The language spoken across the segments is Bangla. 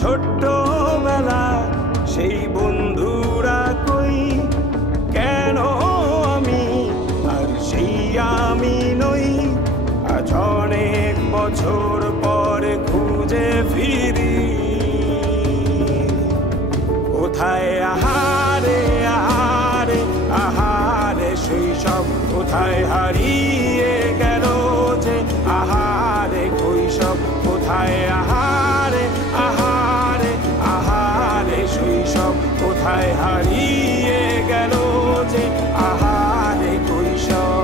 ছোট্টবেলা সেই বন্ধুরা কই, কেন আমি আর সেই আমি নই। আজ অনেক বছর পরে খুঁজে ফিরি, কোথায় আহারে আহারে আহারে শৈশব, কোথায় হারিয়ে গেল যে আহারে কৈশব। কোথায় আহারে আহারে আহারে শৈশব, কোথায় হারিয়ে গেল যে আহারে কৈশব।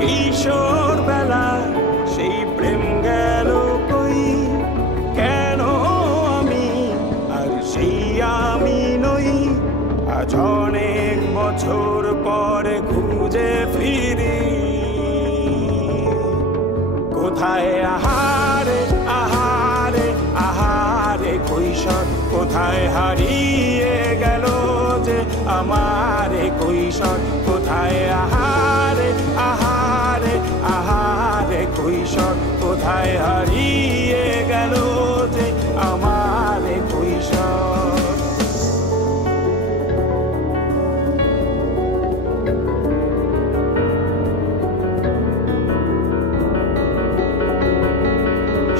কিশোর বেলা সেই প্রেম গেল কই, কেন আমি আর সেই আমি নই। আজ অনেক বছর পরে খুঁজে ফিরি, কোথায় আহারে আহারে আহারে কৈশোর, কোথায় হারিয়ে গেল যে আমার কৈশোর। কোথায় আহারে আহারে আহারে কৈশোর, কোথায় হারিয়ে গেল যে আমার কৈশোর।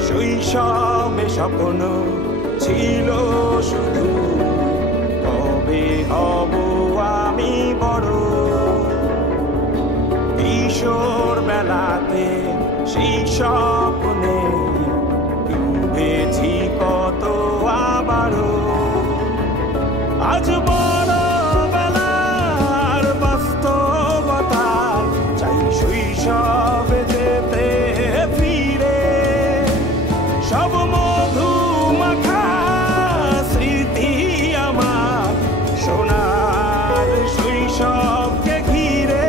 শৈশবে স্বপ্ন ছিল শুধু, কবে হব আমি বড়। কিশোর বেলাতে সেই স্বপ্নে ডুবেছি কত আবারও। আজ বড় বেলার বাস্তবতায় চাই শৈশবে যেতে ফিরে। সব মধু মাখা স্মৃতি আমার সোনার শৈশবকে ঘিরে।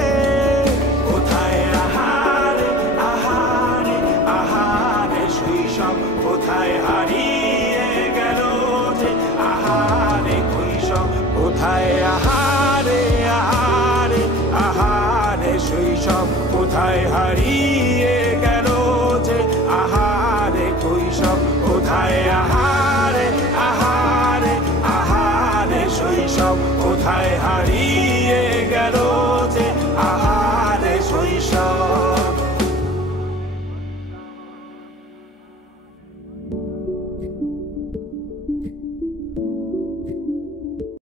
কোথায় আহারে আহারে আহারে শৈশব, কোথায় হারিয়ে গেল যে আহারে কৈশব। কোথায় আহারে আহারে আহারে শৈশব, কোথায় হারিয়ে